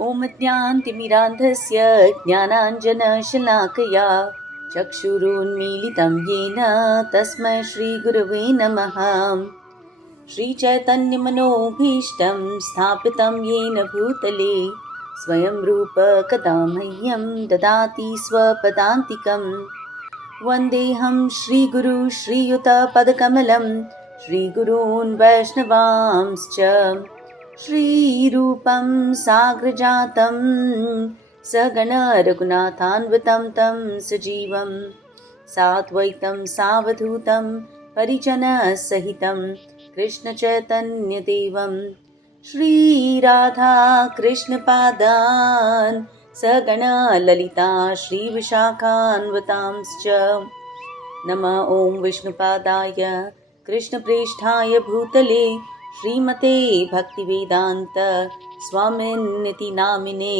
ॐ ज्ञानतिमिरान्धस्य ज्ञानाञ्जनशलाकया चक्षुरुन्मीलितं येन तस्मै श्रीगुरवे नमः। श्रीचैतन्यमनोभीष्टं स्थापितं येन भूतले स्वयं रूप कदा मह्यं ददाति स्वपदान्तिकं। वन्देऽहं श्रीगुरु श्रीयुतपदकमलं श्रीगुरून् वैष्णवांश्च श्रीरूपं साग्रजातं सगण रघुनाथान्वितं तं सजीवं साद्वैतं सावधूतं परिजनसहितं कृष्णचैतन्यदेवं श्रीराधा कृष्णपादान् सगण ललिता श्रीविशाखान्वितांश्च। नमः ॐ विष्णुपादाय कृष्णप्रेष्ठाय भूतले श्रीमते भक्तिवेदान्त स्वामिन्निति नामिने।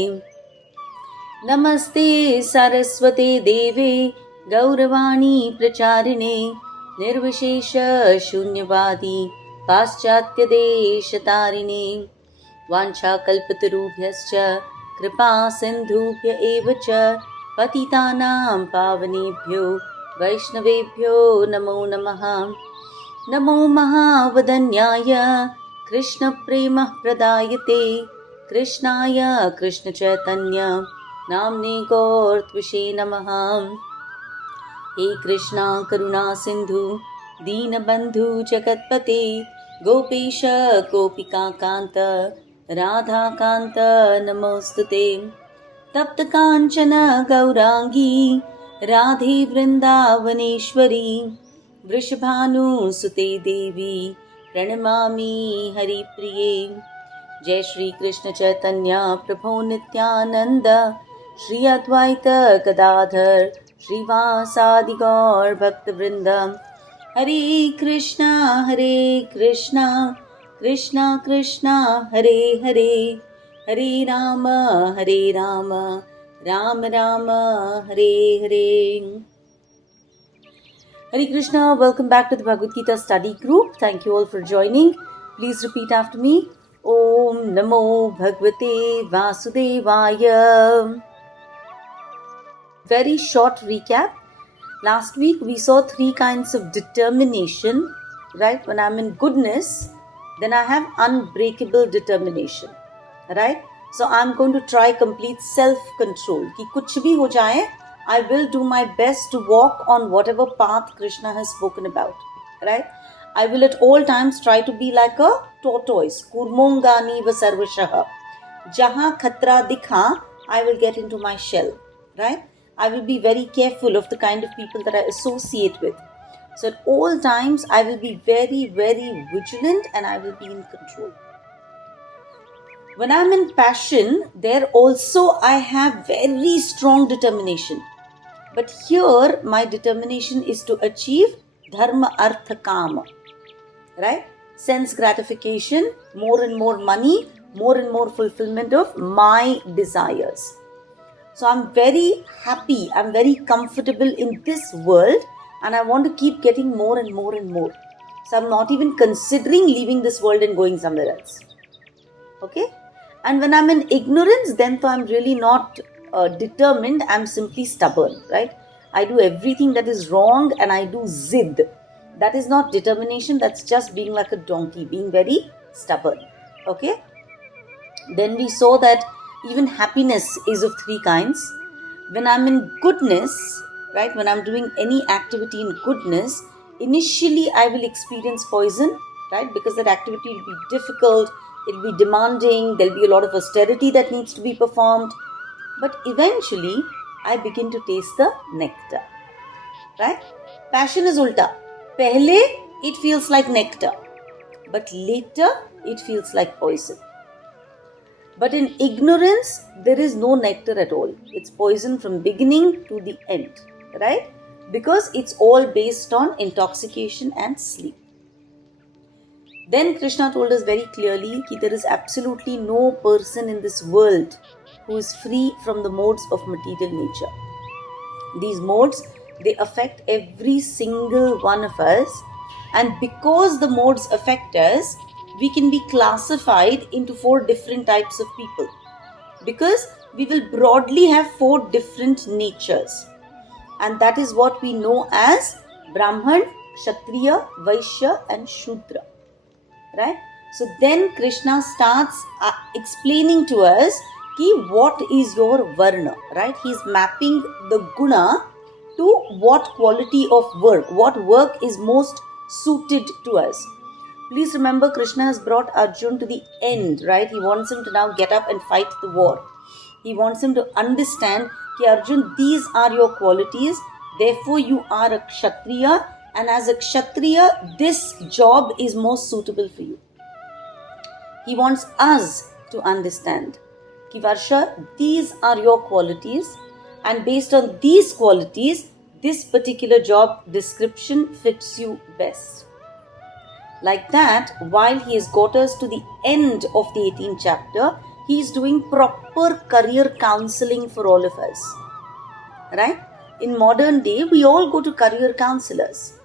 नमस्ते सरस्वते देवे गौरवाणी प्रचारिणे निर्विशेष शून्यवादी पाश्चात्यदेशतारिणे। वाञ्छाकल्पतरुभ्यश्च कृपा सिन्धुभ्य एव च पतितानां पावनेभ्यो वैष्णवेभ्यो नमो नमः। नमो महावदन्याय कृष्णप्रेमः प्रदायते कृष्णाय कृष्णचैतन्य नाम्ने गौरत्विषे नमः। हे कृष्णा करुणा सिन्धु दीनबन्धु जगत्पते गोपेश गोपिकान्त राधाकान्त नमोऽस्तुते। तप्तकाञ्चन गौराङ्गी राधे वृन्दावनेश्वरी वृषभानुसुते देवी प्रणमामि हरिप्रिये। जय श्री कृष्ण चैतन्य प्रभो नित्यानंद श्री अद्वैत गदाधर श्रीवासादि गौर भक्तवृंद। हरे कृष्णा कृष्णा कृष्णा हरे हरे, हरे Ram Ram Ram Hare Hare. Hare Krishna, welcome back to the Bhagavad Gita study group. Thank you all for joining. Please repeat after me. Om Namo Bhagavate Vasudevaya. Very short recap. Last week we saw three kinds of determination, right? When I'm in goodness, then I have unbreakable determination, right? So I'm going to try complete self-control. Ki kuch bhi ho jaye, I will do my best to walk on whatever path Krishna has spoken about, right? I will at all times try to be like a tortoise. Kurmongani va sarvashaha. Jahan khatra dikha, I will get into my shell, right? I will be very careful of the kind of people that I associate with. So at all times, I will be very, very vigilant and I will be in control. When I'm in passion, there also I have very strong determination. But here, my determination is to achieve dharma, artha, kama, right? Sense gratification, more and more money, more and more fulfillment of my desires. So I'm very happy, I'm very comfortable in this world and I want to keep getting more and more and more. So I'm not even considering leaving this world and going somewhere else. Okay? And when I'm in ignorance, then I'm really not determined, I'm simply stubborn, right? I do everything that is wrong and I do zid. That is not determination, that's just being like a donkey, being very stubborn. Okay? Then we saw that even happiness is of three kinds. When I'm in goodness, right, when I'm doing any activity in goodness, initially I will experience poison, right, because that activity will be difficult, it will be demanding, there'll be a lot of austerity that needs to be performed. But eventually, I begin to taste the nectar, right? Passion is ulta. Pehle, it feels like nectar, but later, it feels like poison. But in ignorance, there is no nectar at all. It's poison from beginning to the end, right? Because it's all based on intoxication and sleep. Then Krishna told us very clearly that there is absolutely no person in this world who is free from the modes of material nature. These modes, they affect every single one of us, and because the modes affect us, we can be classified into 4 different types of people. because we will broadly have 4 different natures, and that is what we know as Brahman, Kshatriya, Vaishya and Shudra, right? So then Krishna starts explaining to us what is your Varna, right? He's mapping the guna to what quality of work, what work is most suited to us. Please remember, Krishna has brought Arjun to the end, right? He wants him to now get up and fight the war. He wants him to understand, Arjun, these are your qualities, therefore you are a Kshatriya, and as a Kshatriya, this job is most suitable for you. He wants us to understand, Varsha, these are your qualities, and based on these qualities, this particular job description fits you best. Like that, while he has got us to the end of the 18th chapter, he is doing proper career counseling for all of us. Right? In modern day, we all go to career counselors.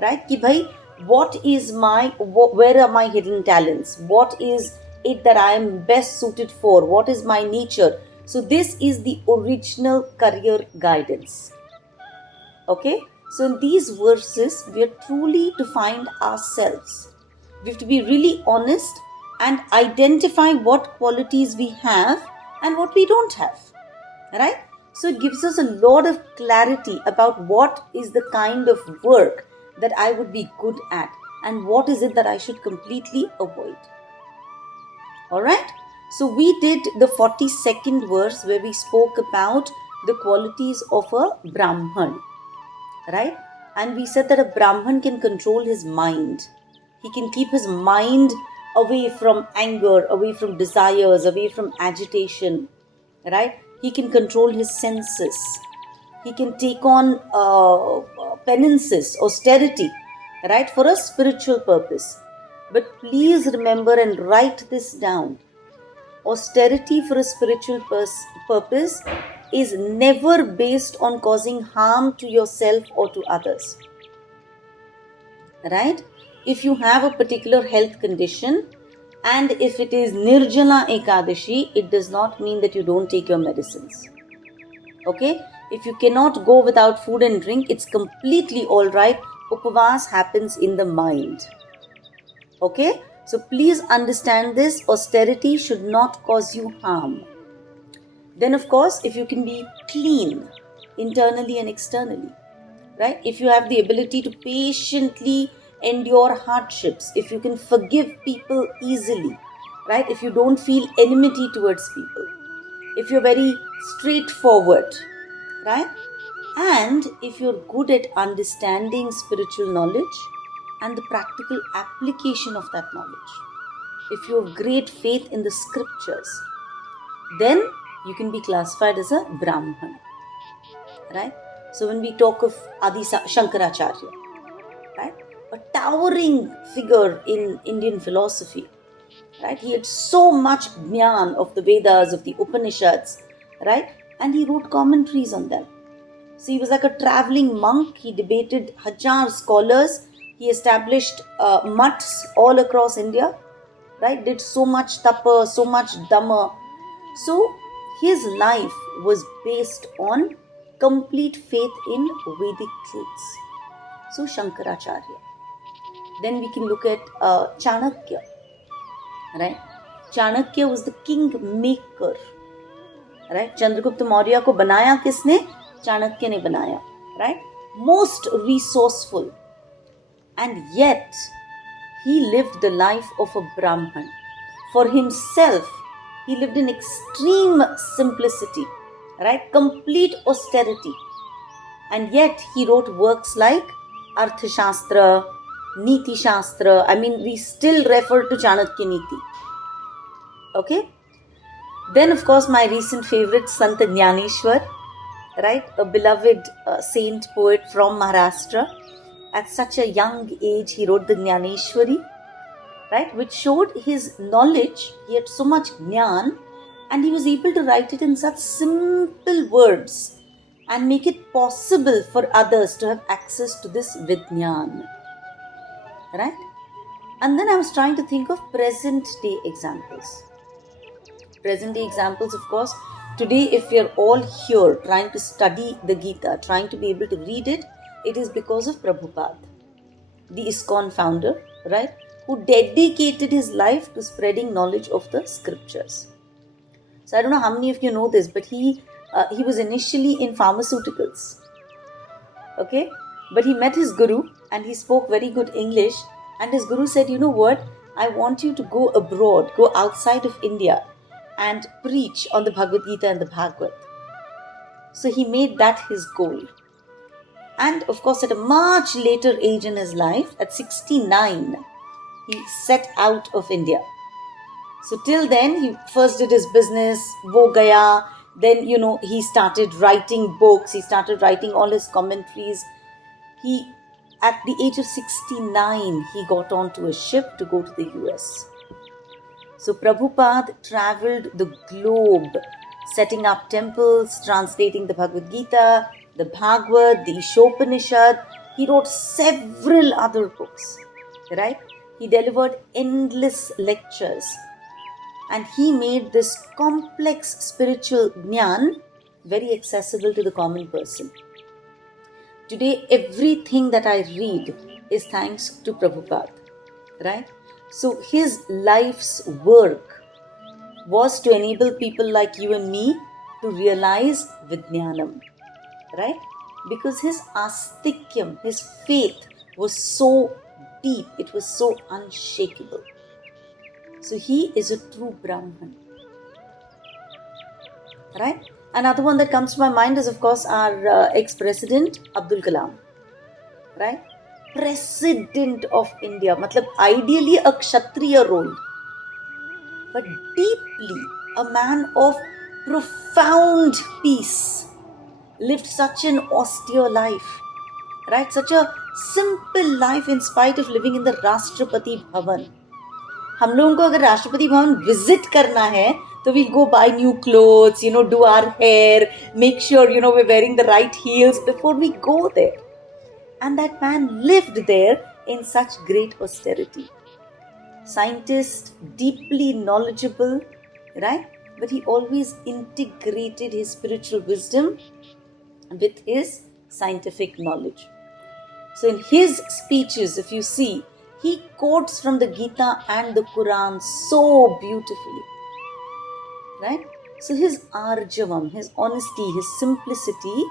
Right? Ki bhai, where are my hidden talents? What is it that I am best suited for? What is my nature? So this is the original career guidance. Okay? So in these verses, we are truly to find ourselves. We have to be really honest and identify what qualities we have and what we don't have. Right? So it gives us a lot of clarity about what is the kind of work that I would be good at and what is it that I should completely avoid. Alright? So we did the 42nd verse where we spoke about the qualities of a Brahman. Right? And we said that a Brahman can control his mind. He can keep his mind away from anger, away from desires, away from agitation. Right? He can control his senses. He can take on penances, austerity, right, for a spiritual purpose. But please remember and write this down. Austerity for a spiritual purpose is never based on causing harm to yourself or to others. Right? If you have a particular health condition, and if it is Nirjala Ekadashi, it does not mean that you don't take your medicines. Okay? If you cannot go without food and drink, it's completely alright. Upavas happens in the mind. Okay? So please understand this. Austerity should not cause you harm. Then of course, if you can be clean internally and externally, right? If you have the ability to patiently endure hardships, if you can forgive people easily, right? If you don't feel enmity towards people, if you're very straightforward, right? And if you're good at understanding spiritual knowledge and the practical application of that knowledge, if you have great faith in the scriptures, then you can be classified as a Brahman, right? So when we talk of Adi Shankaracharya, right, a towering figure in Indian philosophy, right? He had so much jnana of the Vedas, of the Upanishads, right? And he wrote commentaries on them. So he was like a traveling monk. He debated Hajar scholars. He established mutts all across India, right? Did so much tapa, so much dhamma. So his life was based on complete faith in Vedic truths. So Shankaracharya. Then we can look at Chanakya, right? Chanakya was the king maker, right? Chandragupta Maurya ko banaya kisne? Chanakya ne banaya, right? Most resourceful. And yet, he lived the life of a Brahman. For himself, he lived in extreme simplicity, right? Complete austerity. And yet, he wrote works like Arthashastra, Niti Shastra. I mean, we still refer to Chanakya Niti. Okay? Then, of course, my recent favorite, Sant Jnaneshwar, right? A beloved saint poet from Maharashtra. At such a young age, he wrote the Jnaneshwari, right? Which showed his knowledge. He had so much jnana, and he was able to write it in such simple words and make it possible for others to have access to this Vijnana, right? And then I was trying to think of present day examples. present day examples, of course. Today, if we are all here trying to study the Gita, trying to be able to read it, it is because of Prabhupada, the ISKCON founder, right, who dedicated his life to spreading knowledge of the scriptures. So I don't know how many of you know this, but he was initially in pharmaceuticals, okay, but he met his guru and he spoke very good English, and his guru said, you know what, I want you to go abroad, go outside of India and preach on the Bhagavad Gita and the Bhagavad. So he made that his goal. And of course, at a much later age in his life, at 69, he set out of India. So till then, he first did his business, wo gaya. Then, he started writing books. He started writing all his commentaries. At the age of 69, he got onto a ship to go to the US. So Prabhupada traveled the globe, setting up temples, translating the Bhagavad Gita, the Bhagavad, the Ishopanishad. He wrote several other books, right? He delivered endless lectures. And he made this complex spiritual jnana very accessible to the common person. Today, everything that I read is thanks to Prabhupada, right? So his life's work was to enable people like you and me to realize Vijnanam, right? Because his astikyam, his faith was so deep, it was so unshakable. So he is a true Brahman, right? Another one that comes to my mind is, of course, our ex-president Abdul Kalam, right? President of India, matlab ideally a Kshatriya role, but deeply a man of profound peace, lived such an austere life, right? Such a simple life in spite of living in the Rashtrapati Bhavan. हम लोगों को अगर Rashtrapati Bhavan visit करना है तो we'll go buy new clothes, do our hair, make sure, we're wearing the right heels before we go there. And that man lived there in such great austerity. Scientist, deeply knowledgeable, right? But he always integrated his spiritual wisdom with his scientific knowledge. So in his speeches, if you see, he quotes from the Gita and the Quran so beautifully, right? So his arjavam, his honesty, his simplicity,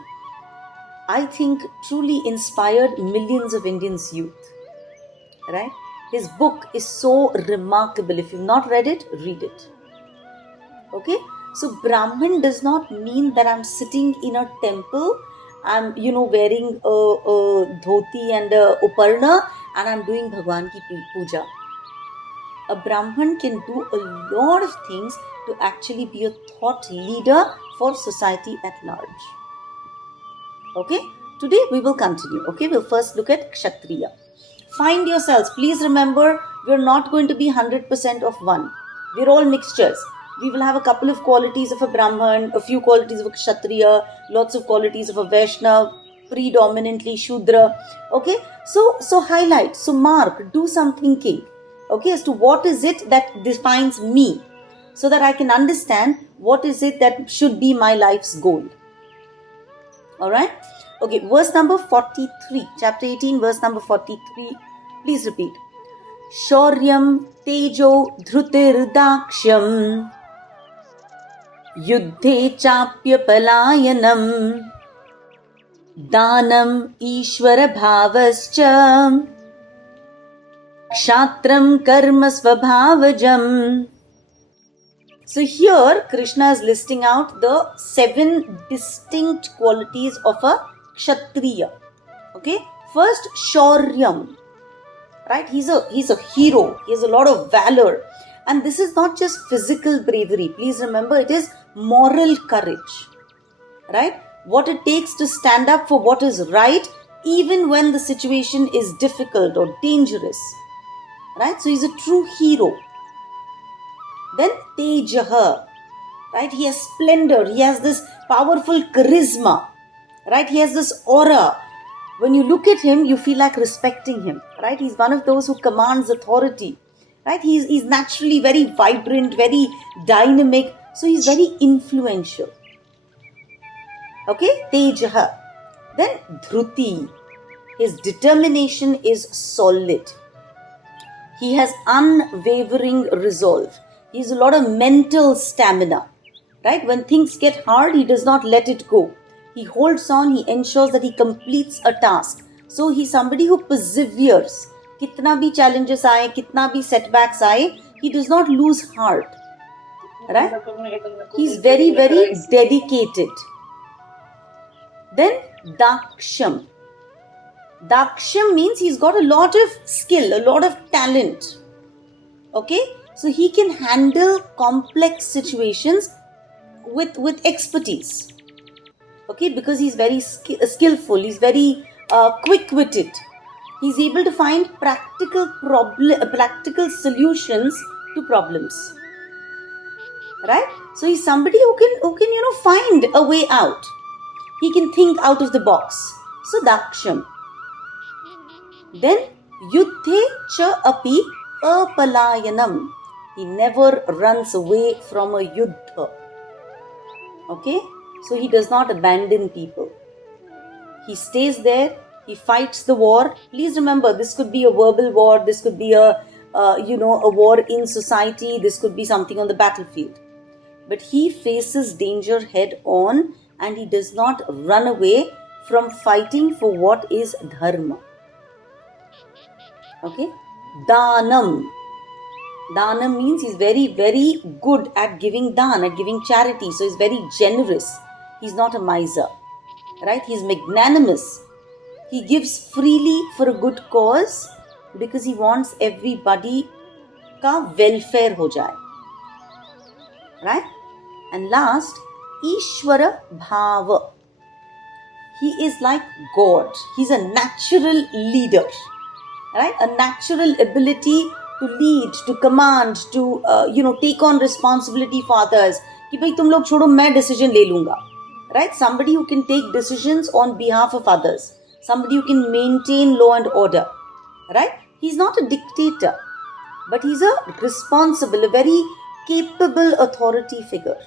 I think truly inspired millions of Indians' youth, right? His book is so remarkable. If you've not read it, read it. Okay? So Brahman does not mean that I'm sitting in a temple, I'm, wearing a dhoti and a uparna, and I'm doing Bhagwan ki puja. A Brahman can do a lot of things to actually be a thought leader for society at large. Okay, today we will continue. Okay, we'll first look at Kshatriya. Find yourselves. Please remember, we're not going to be 100% of one. We're all mixtures. We will have a couple of qualities of a Brahman, a few qualities of a Kshatriya, lots of qualities of a Vaishnava, predominantly Shudra. Okay, so highlight, so mark, do some thinking, okay, as to what is it that defines me, so that I can understand what is it that should be my life's goal. Alright, okay, verse number 43, chapter 18, verse number 43, please repeat. Shauryam tejo dhrutir dakshyam yuddhe chapya palayanam Danam Ishvara Bhavascha Kshatram Karma Svabhavajam. So here Krishna is listing out the 7 distinct qualities of a Kshatriya. Okay, first Shauryam, right? He's a hero. He has a lot of valor, and this is not just physical bravery. Please remember, it is moral courage, right? What it takes to stand up for what is right, even when the situation is difficult or dangerous, right? So he's a true hero. Then Tejaha, right? He has splendor. He has this powerful charisma, right? He has this aura. When you look at him, you feel like respecting him, right? He's one of those who commands authority, right? He's naturally very vibrant, very dynamic, So he's very influential. Okay, Tejaha. Then Dhruti. His determination is solid. He has unwavering resolve. He has a lot of mental stamina. Right? When things get hard, he does not let it go. He holds on, he ensures that he completes a task. So he's somebody who perseveres. Kitna bhi challenges aaye, kitna bhi setbacks aaye, he does not lose heart. Right? He's very, very dedicated. Then Daksham. Daksham means he's got a lot of skill, a lot of talent. Okay? So he can handle complex situations with expertise. Okay? Because he's very skillful, he's very quick-witted. He's able to find practical solutions to problems. Right? So he's somebody who can find a way out. He can think out of the box. So Daksham. Then Yuddhe cha api apalayanam. He never runs away from a yuddha. Okay? So he does not abandon people. He stays there. He fights the war. Please remember, this could be a verbal war. This could be a war in society. This could be something on the battlefield. But he faces danger head on, and he does not run away from fighting for what is dharma. Okay? Danam. Danam means he's very, very good at giving dan, at giving charity. So he's very generous. He's not a miser. Right? He's magnanimous. He gives freely for a good cause because he wants everybody ka welfare ho jaye. Right? And last, Ishwara Bhava. He is like God. He's a natural leader. Right? A natural ability to lead, to command, to take on responsibility for others. Ki bhai tum log chodo, main decision le lunga. Right? Somebody who can take decisions on behalf of others. Somebody who can maintain law and order. Right? He's not a dictator, but he's a responsible, a very capable authority figure.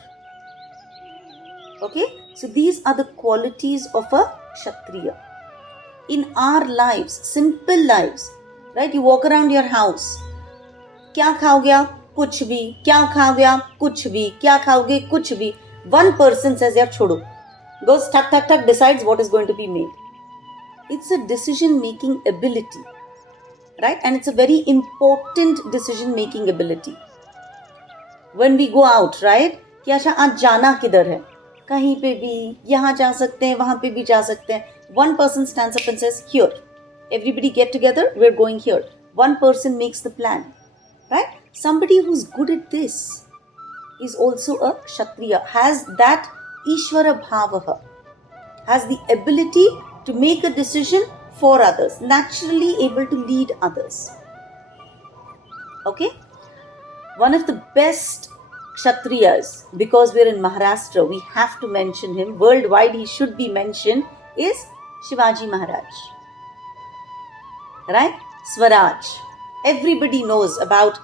Okay? So these are the qualities of a Kshatriya. In our lives, simple lives, right? You walk around your house. Kya khaoge aap? Kuch bhi. Kya khaoge aap? Kuch bhi. Kya khaoge? Kuch bhi. One person says, yaar chodo. Goes tuck, tuck, tuck, decides what is going to be made. It's a decision-making ability. Right? And it's a very important decision-making ability. When we go out, right? कि अच्छा आज जाना किधर है? कहीं पे भी, यहाँ जा सकते हैं, वहाँ पे भी जा सकते हैं. One person stands up and says, here. Everybody get together, we're going here. One person makes the plan. Right? Somebody who's good at this is also a Kshatriya, has that Ishwara Bhavaha, has the ability to make a decision for others, naturally able to lead others. Okay? One of the best Kshatriyas, because we're in Maharashtra, we have to mention him. Worldwide, he should be mentioned, is Shivaji Maharaj. Right? Swaraj. Everybody knows about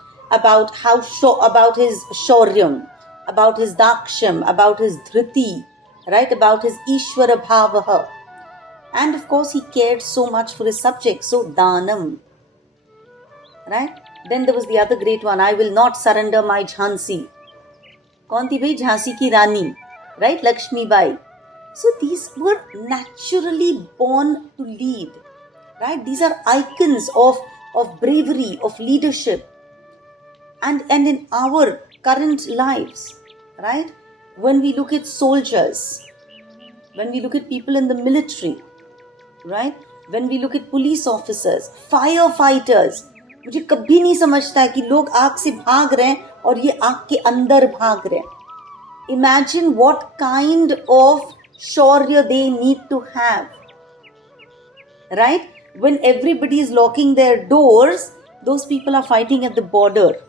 his Shauryam, about his Daksham, about his Dhriti, right? About his Ishwara Bhavaha. And of course, he cared so much for his subjects. So, Danam. Right? Then there was the other great one. I will not surrender my Jhansi. Kaun thi bhai? Jhansi ki Rani. Right? Lakshmi Bai. So these were naturally born to lead. Right? These are icons of bravery, of leadership. And in our current lives, right? When we look at soldiers, when we look at people in the military, right? When we look at police officers, firefighters, मुझे कभी नहीं समझता है कि लोग आग से भाग रहे हैं और ये आग के अंदर भाग रहे हैं. Imagine what kind of shaurya they need to have. Right? When everybody is locking their doors, those people are fighting at the border.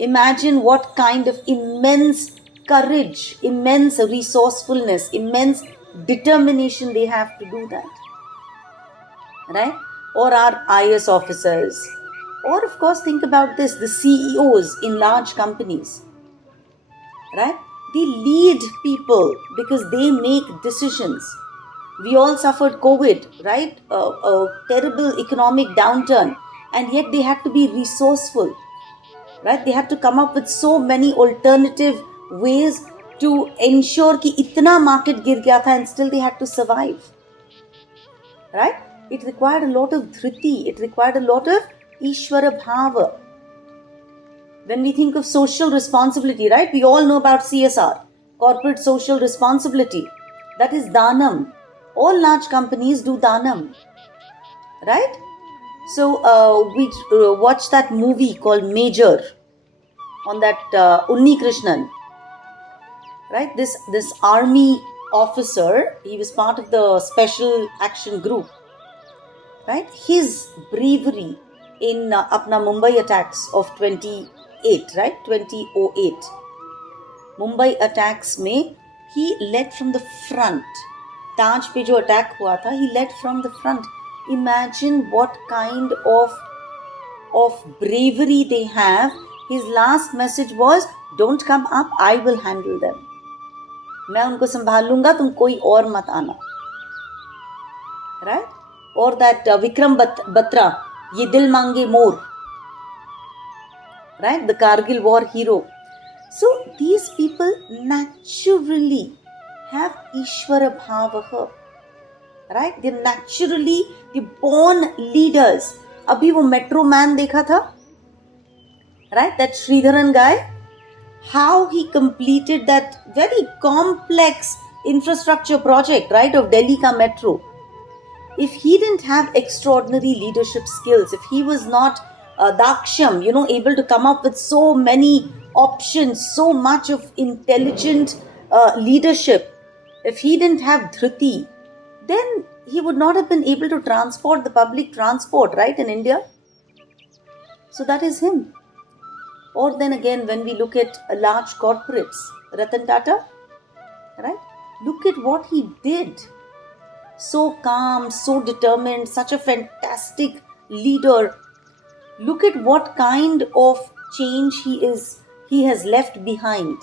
Imagine what kind of immense courage, immense resourcefulness, immense determination they have to do that. Right? Or our IAS officers. Or of course, think about this, the CEOs in large companies. Right? they lead people because they make decisions. We all suffered COVID, right? A terrible economic downturn, and yet they had to be resourceful, right? They had to come up with so many alternative ways to ensure कि इतना market गिर गया था and still they had to survive, right? It required a lot of dhriti. It required a lot of Ishvara Bhava. When we think of social responsibility, right? We all know about CSR, corporate social responsibility. That is Danam. All large companies do Danam, right? So we watched that movie called Major on that Unni Krishnan, right? This army officer, he was part of the special action group, right? His bravery in Apna Mumbai attacks of 28, right? 2008. Mumbai attacks में he led from the front. Taj पे जो attack हुआ था, he led from the front. Imagine what kind of bravery they have. His last message was, don't come up, I will handle them. मैं उनको संभाल लूंगा, तुम कोई और मत आना. Right? Or that Vikram Batra, ये दिल मांगे मोर. Right? The Kargil war hero. So these people naturally have Ishvara Bhavaha. Right? They're naturally the born leaders. अभी वो Metro Man देखा था? Right? That Sridharan guy, how he completed that very complex infrastructure project, right, of Delhi ka metro. If he didn't have extraordinary leadership skills, if he was not daksham, able to come up with so many options, so much of intelligent leadership, if he didn't have dhriti, then he would not have been able to transport the public transport, right, in India. So that is him. Or then again, when we look at large corporates, Ratan Tata, right? Look at what he did. So calm, so determined, such a fantastic leader. Look at what kind of change he has left behind.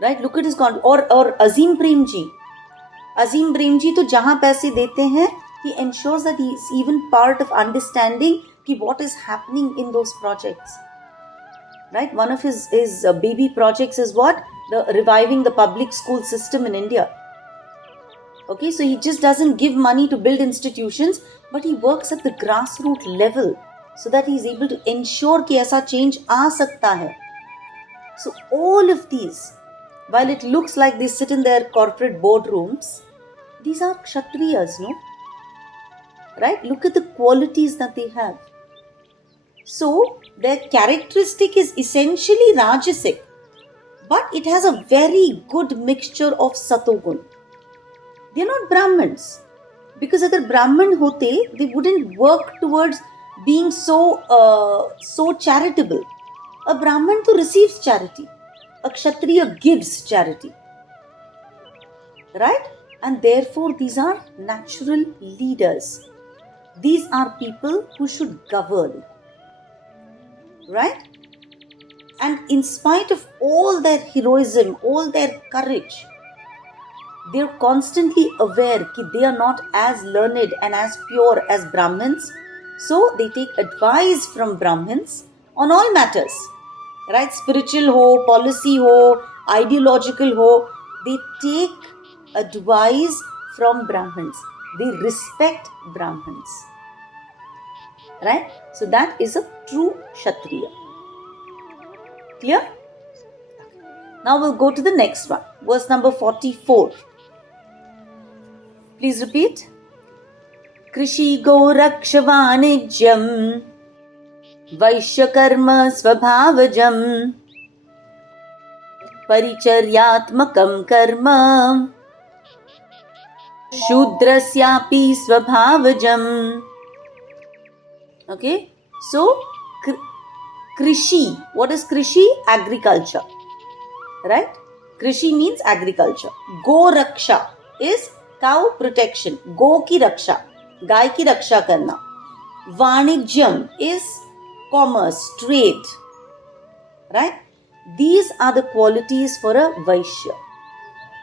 Right? Look at his or Azim Premji. Azim Premji to jahan paise dete hain, he ensures that he is even part of understanding what is happening in those projects. Right? One of his baby projects is what? Reviving the public school system in India. Okay, so he just doesn't give money to build institutions, but he works at the grassroots level so that he is able to ensure कि ऐसा change आ सकता है. So all of these, while it looks like they sit in their corporate boardrooms, these are Kshatriyas, no? Right? Look at the qualities that they have. So their characteristic is essentially Rajasic, but it has a very good mixture of Satogun. They are not Brahmins, because if they Brahmin hote, they wouldn't work towards being so charitable. A Brahmin to receives charity. A Kshatriya gives charity. Right? And therefore these are natural leaders. These are people who should govern. Right? And in spite of all their heroism, all their courage, they are constantly aware that they are not as learned and as pure as Brahmins. So they take advice from Brahmins on all matters. Right? Spiritual ho, policy ho, ideological ho. They take advice from Brahmins. They respect Brahmins. Right? So that is a true Kshatriya. Clear? Now we'll go to the next one. Verse number 44. Please repeat. Krishi Goraksha Vanijyam Vaishya Karma Svabhavajam Paricharyatmakam Karma Shudrasyapi Svabhavajam. Okay, so Krishi, what is Krishi? Agriculture, right? Krishi means agriculture. Go Raksha is cow protection. Go ki Raksha, गाय की रक्षा करना. Vanijyam is commerce, trade, right? These are the qualities for a Vaishya.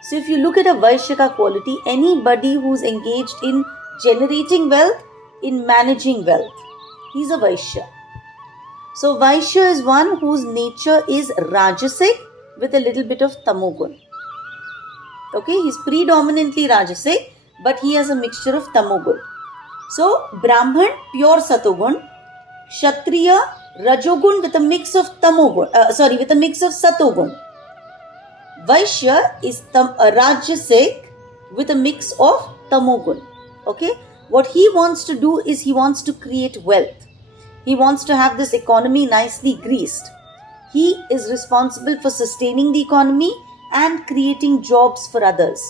So if you look at a Vaishya quality, anybody who's engaged in generating wealth, in managing wealth, he's a Vaishya. So Vaishya is one whose nature is Rajasic with a little bit of Tamogun. Okay, he's predominantly Rajasic, but he has a mixture of Tamogun. So Brahman, pure Satogun, Kshatriya, Rajogun with a mix of with a mix of Satogun. Vaishya is Rajasic with a mix of Tamogun. Okay, what he wants to do is he wants to create wealth. He wants to have this economy nicely greased. He is responsible for sustaining the economy and creating jobs for others.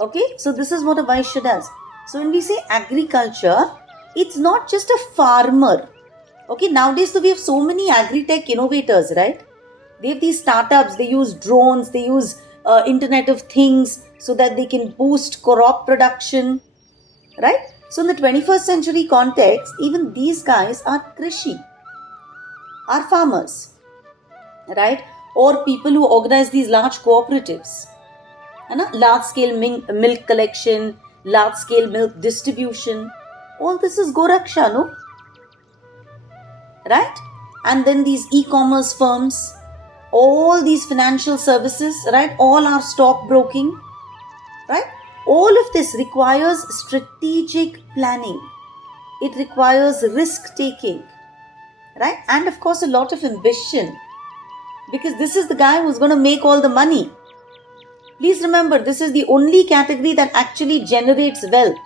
Okay, so this is what a Vaishya does. So when we say agriculture, it's not just a farmer. Okay, nowadays we have so many agri-tech innovators, right? They have these startups, they use drones, they use Internet of Things so that they can boost crop production, right? So in the 21st century context, even these guys are Krishi, are farmers, right? Or people who organize these large cooperatives, large scale milk collection, large scale milk distribution. All this is Goraksha, no? Right? And then these e-commerce firms, all these financial services, right? All are stockbroking, right? All of this requires strategic planning. It requires risk taking, right? And of course, a lot of ambition, because this is the guy who's going to make all the money. Please remember, this is the only category that actually generates wealth,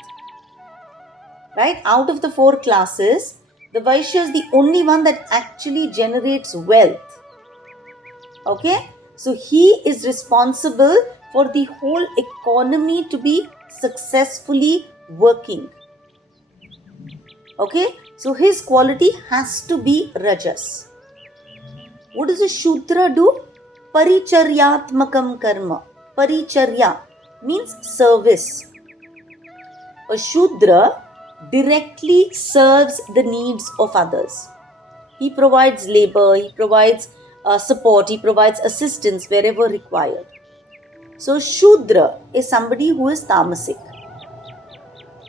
right? Out of the 4 classes, the Vaishya is the only one that actually generates wealth. Okay, so he is responsible for the whole economy to be successfully working. Okay, so his quality has to be Rajas. What does a Shudra do? Paricharyatmakam karma. Paricharya means service. A Shudra directly serves the needs of others. He provides labor, he provides support, he provides assistance wherever required. So Shudra is somebody who is tamasic.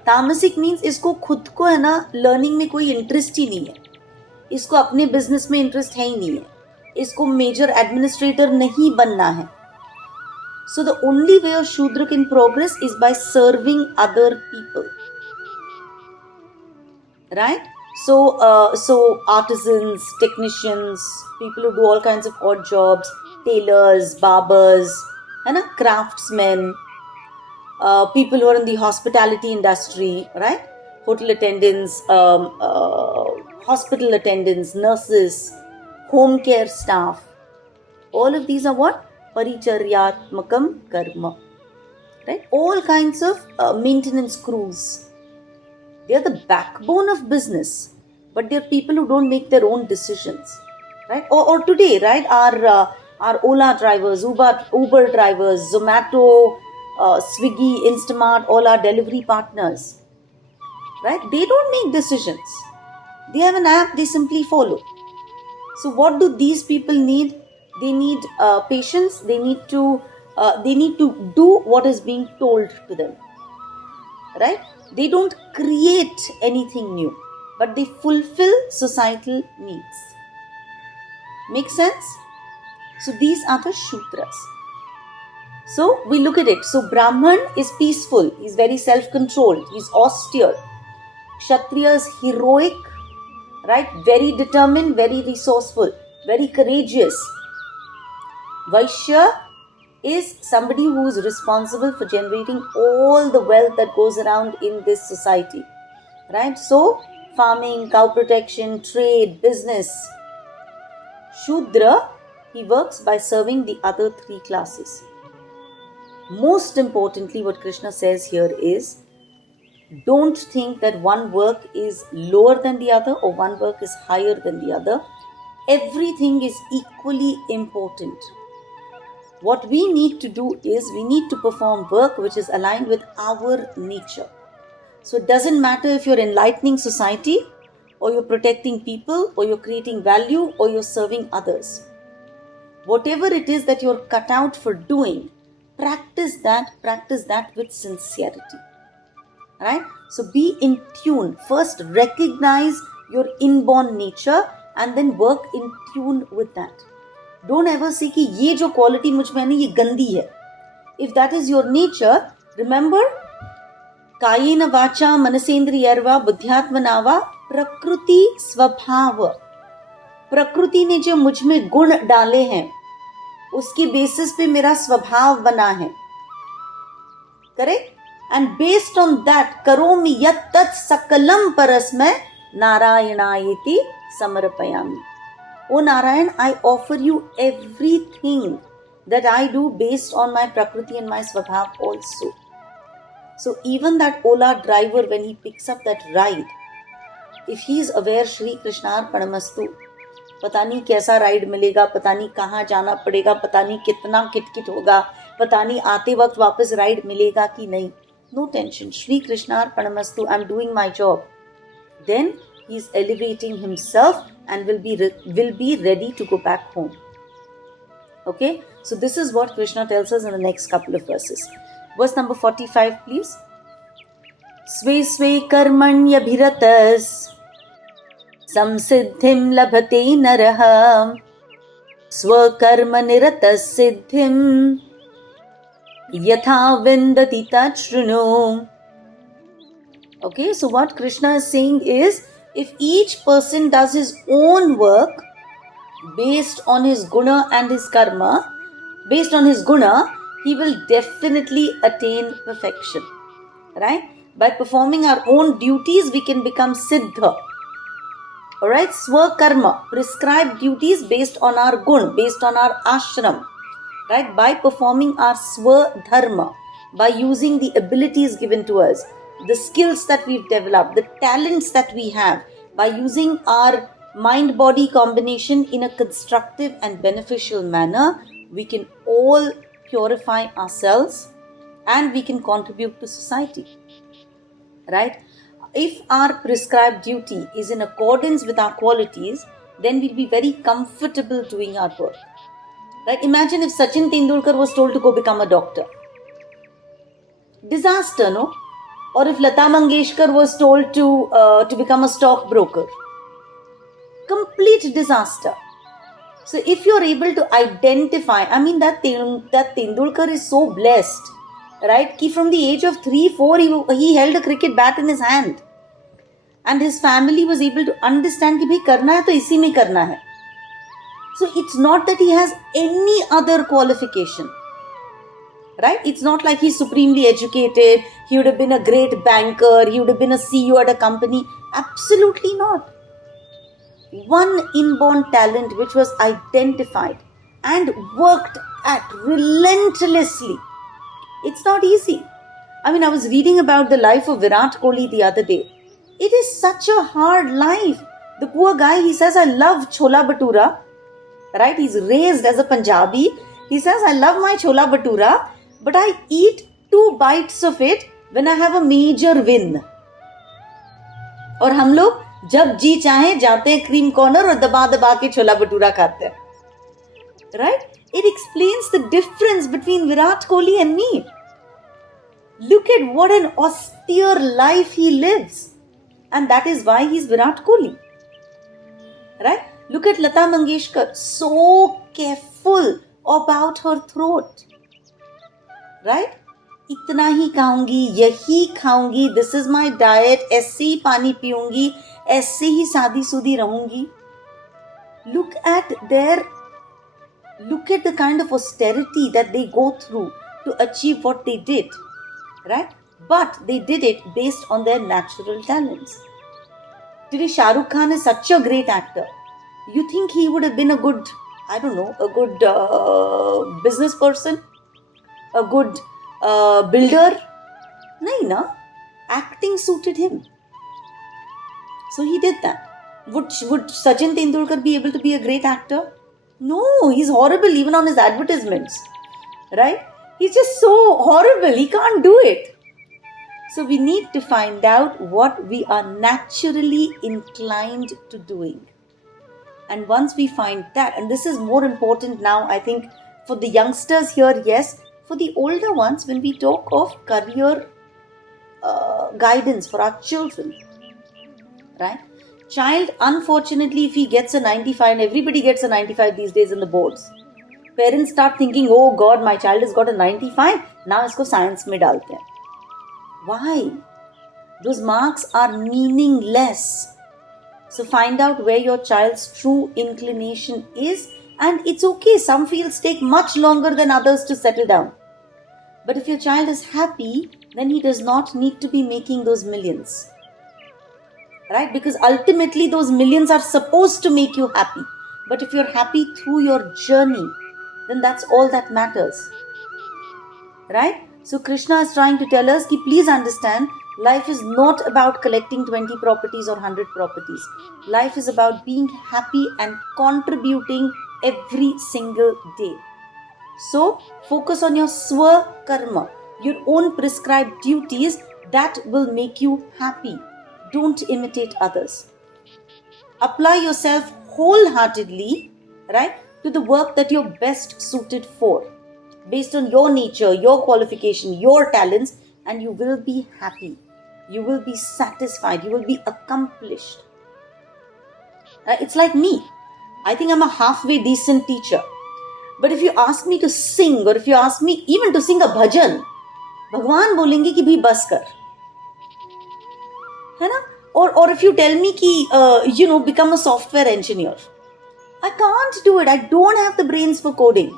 Tamasic means इसको खुद को है ना learning में कोई interest ही नहीं है, इसको अपने बिजनेस में इंटरेस्ट है ही नहीं है, इसको मेजर एडमिनिस्ट्रेटर नहीं बनना है. So the only way a Shudra can progress is by serving other people. Right? So artisans, technicians, people who do all kinds of odd jobs, tailors, barbers, craftsmen, people who are in the hospitality industry, right? Hotel attendants, hospital attendants, nurses, home care staff. All of these are what? Paricharyatmakam karma. Right? All kinds of maintenance crews. They are the backbone of business, but they are people who don't make their own decisions, right? Or today, right? Our Ola drivers, Uber drivers, Zomato, Swiggy, Instamart, all our delivery partners, right? They don't make decisions. They have an app, they simply follow. So what do these people need? They need patience. They need to do what is being told to them, right? They don't create anything new, but they fulfill societal needs. Make sense? So these are the Shudras. So we look at it. So Brahman is peaceful. He's very self-controlled. He's austere. Kshatriya is heroic, right? Very determined, very resourceful, very courageous. Vaishya is somebody who is responsible for generating all the wealth that goes around in this society, right? So farming, cow protection, trade, business. Shudra, he works by serving the other 3 classes. Most importantly, what Krishna says here is, don't think that one work is lower than the other or one work is higher than the other. Everything is equally important. What we need to do is we need to perform work which is aligned with our nature. So it doesn't matter if you're enlightening society or you're protecting people or you're creating value or you're serving others. whatever it is that you're cut out for doing, practice that with sincerity. Right? So be in tune. First recognize your inborn nature and then work in tune with that. Don't ever say कि ये जो quality मुझ में है ना ये गंदी है. If that is your nature, remember, कायेन वाचा मनसेंद्रियर्वा बुद्ध्यात्मनावा प्रकृति स्वभाव. प्रकृति ने जो मुझ में गुण डाले हैं उसकी बेसिस पे मेरा स्वभाव बना है. Correct? And based on that, करोमि यत् तत् सकलम परस्मै नारायणायेति समर्पयामि. O Narayan, I offer you everything that I do based on my prakriti and my swabhav also. So even that Ola driver, when he picks up that ride, if he is aware Shri Krishnarpanamastu, पता नहीं कैसा ride मिलेगा, पता नहीं कहाँ जाना पड़ेगा, पता नहीं कितना किटकिट होगा, पता नहीं आते वक्त वापस राइड मिलेगा कि नहीं. No tension. Shri Krishnarpanamastu, I'm doing my job. Then he is elevating himself and will be ready to go back home. Okay? So this is what Krishna tells us in the next couple of verses. Verse number 45, please. Sve sve karmanyabhiratas samsiddhim labhate naraha swakarma niratas siddhim yatha vindati tachrunu. Okay, so what Krishna is saying is, if each person does his own work based on his guna and his karma, based on his guna, he will definitely attain perfection. Right? By performing our own duties, we can become siddha. Alright? Swakarma, prescribed duties based on our gun, based on our ashram. Right? By performing our swadharma, by using the abilities given to us, the skills that we've developed, the talents that we have, by using our mind-body combination in a constructive and beneficial manner, we can all purify ourselves and we can contribute to society. Right? If our prescribed duty is in accordance with our qualities, then we'll be very comfortable doing our work. Right? Imagine if Sachin Tendulkar was told to go become a doctor. Disaster, no? Or if Lata Mangeshkar was told to become a stockbroker. Complete disaster. So if you're able to identify, I mean that Tendulkar is so blessed, right? Ki from the age of 3-4 he held a cricket bat in his hand. And his family was able to understand कि भाई करना है तो इसी में करना है. So it's not that he has any other qualification. Right? It's not like he's supremely educated, he would have been a great banker, he would have been a CEO at a company. Absolutely not. One inborn talent which was identified and worked at relentlessly. It's not easy. I mean, I was reading about the life of Virat Kohli the other day. It is such a hard life. The poor guy, he says, I love chola bhatura. Right? He's raised as a Punjabi. He says, I love my chola bhatura, but I eat 2 bites of it when I have a major win. और हम लोग जब जी चाहे जाते हैं cream corner और दबा दबा के छोला भटूरा खाते हैं. Right? It explains the difference between Virat Kohli and me. Look at what an austere life he lives. And that is why he's Virat Kohli. Right? Look at Lata Mangeshkar. So careful about her throat. Right? इतना ही खाऊंगी, यही खाऊंगी, this is my diet, ऐसे ही पानी पीऊंगी, ऐसे ही सादी सूदी रहूंगी. Look at the kind of austerity that they go through to achieve what they did. Right? But they did it based on their natural talents. Today Shah Rukh Khan is such a great actor. You think he would have been a good, I don't know, a good business person? A good builder? Nahi na. Acting suited him. So he did that. Would Sachin Tendulkar be able to be a great actor? No, he's horrible even on his advertisements. Right? He's just so horrible. He can't do it. So we need to find out what we are naturally inclined to doing. And once we find that, and this is more important now, I think, for the youngsters here, yes, for the older ones, when we talk of career guidance for our children, right? Child, unfortunately, if he gets a 95, and everybody gets a 95 these days in the boards, parents start thinking, oh God, my child has got a 95, now isko science mein dalte hain. Why? Those marks are meaningless. So find out where your child's true inclination is, and it's okay. Some fields take much longer than others to settle down. But if your child is happy, then he does not need to be making those millions. Right? Because ultimately those millions are supposed to make you happy. But if you're happy through your journey, then that's all that matters. Right? So Krishna is trying to tell us, ki please understand, life is not about collecting 20 properties or 100 properties. Life is about being happy and contributing every single day. So focus on your swa karma, your own prescribed duties that will make you happy. Don't imitate others. Apply yourself wholeheartedly, right, to the work that you're best suited for, based on your nature, your qualification, your talents, and you will be happy. You will be satisfied. You will be accomplished. It's like me. I think I'm a halfway decent teacher. But if you ask me to sing, or if you ask me even to sing a bhajan, Bhagwan bolenge ki bhai bas kar. है ना? Or if you tell me ki, become a software engineer, I can't do it. I don't have the brains for coding.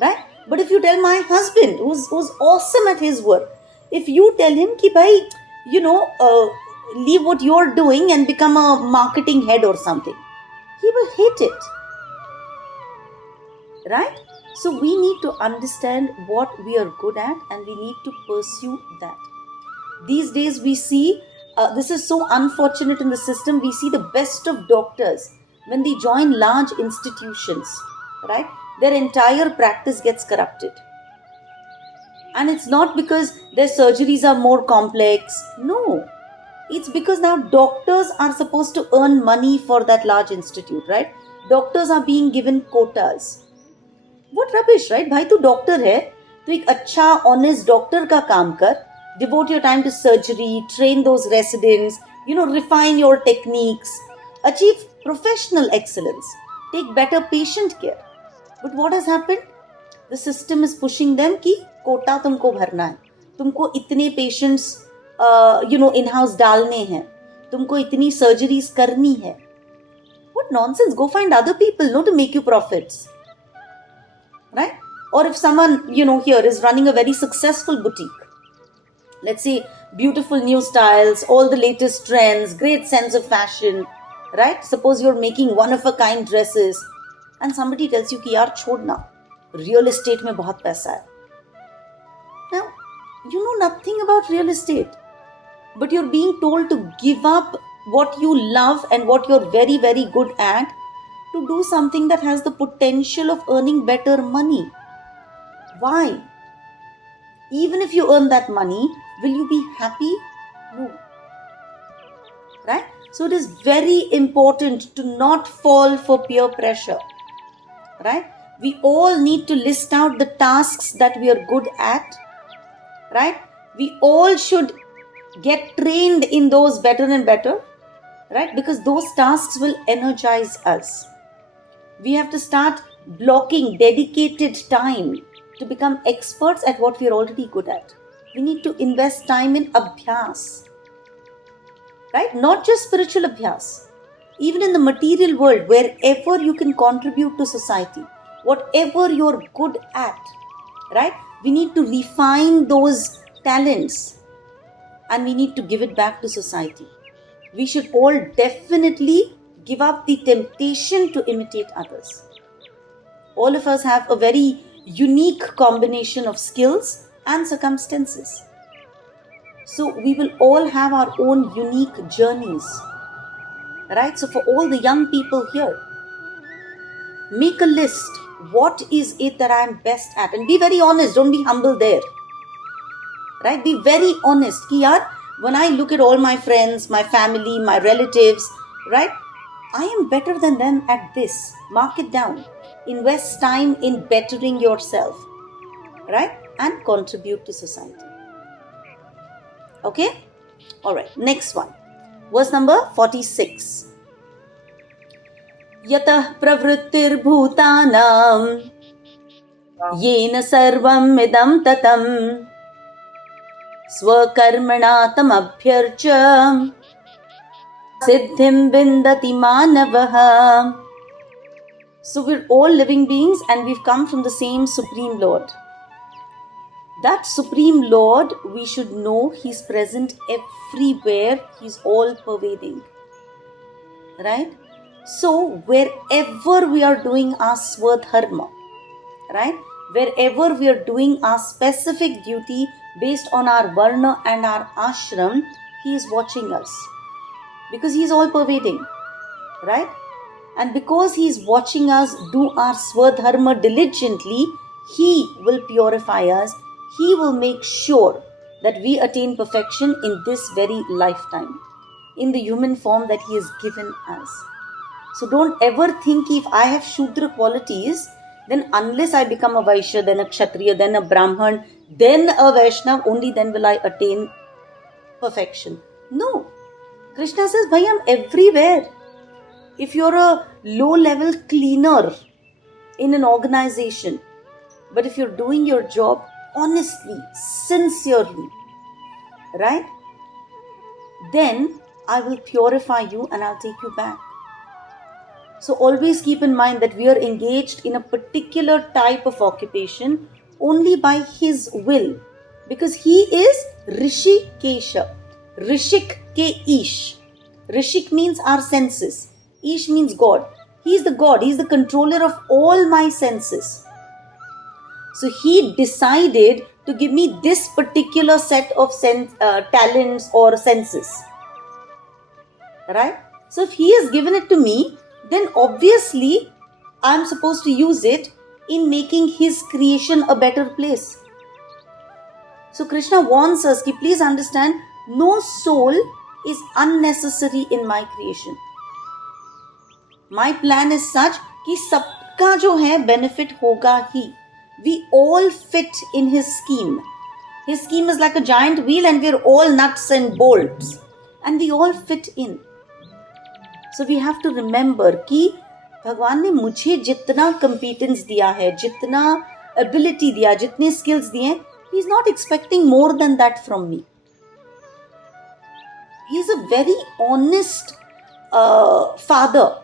Right? But if you tell my husband, who's awesome at his work, if you tell him ki bhai, leave what you're doing and become a marketing head or something, he will hate it. Right? So we need to understand what we are good at, and we need to pursue that. These days we see, this is so unfortunate in the system, we see the best of doctors, when they join large institutions, right, their entire practice gets corrupted. And it's not because their surgeries are more complex. No. It's because now doctors are supposed to earn money for that large institute, right? Doctors are being given quotas. What rubbish, right? Bhai, tu doctor hai, tu ek acha, honest doctor ka kaam kar. Devote your time to surgery, train those residents, refine your techniques, achieve professional excellence, take better patient care. But what has happened? The system is pushing them ki quota tumko bharna hai. Tumko itne patients, in-house dalne hain. Tumko itni surgeries karni hai. What nonsense. Go find other people, to make you profits. Right? Or if someone, here is running a very successful boutique. Let's say beautiful new styles, all the latest trends, great sense of fashion, right? Suppose you're making one-of-a-kind dresses and somebody tells you ki yaar chodna, real estate mein bahut paisa hai. Now, you know nothing about real estate, but you're being told to give up what you love and what you're very, very good at to do something that has the potential of earning better money. Why? Even if you earn that money, will you be happy? No. Right? So it is very important to not fall for peer pressure. Right? We all need to list out the tasks that we are good at. Right? We all should get trained in those better and better. Right? Because those tasks will energize us. We have to start blocking dedicated time to become experts at what we are already good at. We need to invest time in abhyas. Right? Not just spiritual abhyas. Even in the material world, wherever you can contribute to society, whatever you're good at, right? We need to refine those talents and we need to give it back to society. We should all definitely give up the temptation to imitate others. All of us have a very unique combination of skills and circumstances. So we will all have our own unique journeys. Right? So for all the young people here, make a list. What is it that I am best at? And be very honest. Don't be humble there. Right? Be very honest. Ki yaar, when I look at all my friends, my family, my relatives, right? I am better than them at this. Mark it down. Invest time in bettering yourself, right? And contribute to society. Okay? Alright, next one. Verse number 46. Yatah pravrittir bhutanam yena sarvam idam tatam swakarmana tam abhyarcha siddhim vindati manavaha. So we're all living beings and we've come from the same Supreme Lord. That Supreme Lord, we should know He's present everywhere. He's all pervading. Right? So wherever we are doing our swadharma, right? Wherever we are doing our specific duty based on our varna and our ashram, He is watching us. Because He is all pervading. Right? And because He is watching us do our swadharma diligently, He will purify us. He will make sure that we attain perfection in this very lifetime, in the human form that He has given us. So don't ever think if I have Shudra qualities, then unless I become a Vaishya, then a Kshatriya, then a Brahman, then a Vaishnav, only then will I attain perfection. No. Krishna says, Bhai, I'm everywhere. If you're a low-level cleaner in an organization, but if you're doing your job honestly, sincerely, right? Then I will purify you and I'll take you back. So always keep in mind that we are engaged in a particular type of occupation only by His will. Because He is Rishikesha. Rishik ke Ish. Rishik means our senses. Ish means God. He is the God. He is the controller of all my senses. So He decided to give me this particular set of talents or senses. Right? So if He has given it to me, then obviously I am supposed to use it in making His creation a better place. So Krishna warns us, ki please understand, no soul is unnecessary in my creation. My plan is such कि सबका जो है benefit होगा ही. We all fit in His scheme. His scheme is like a giant wheel and we're all nuts and bolts. And we all fit in. So we have to remember कि भगवान ने मुझे जितना competence दिया है, जितना ability दिया, जितने skills दिए, He's not expecting more than that from me. He's a very honest father.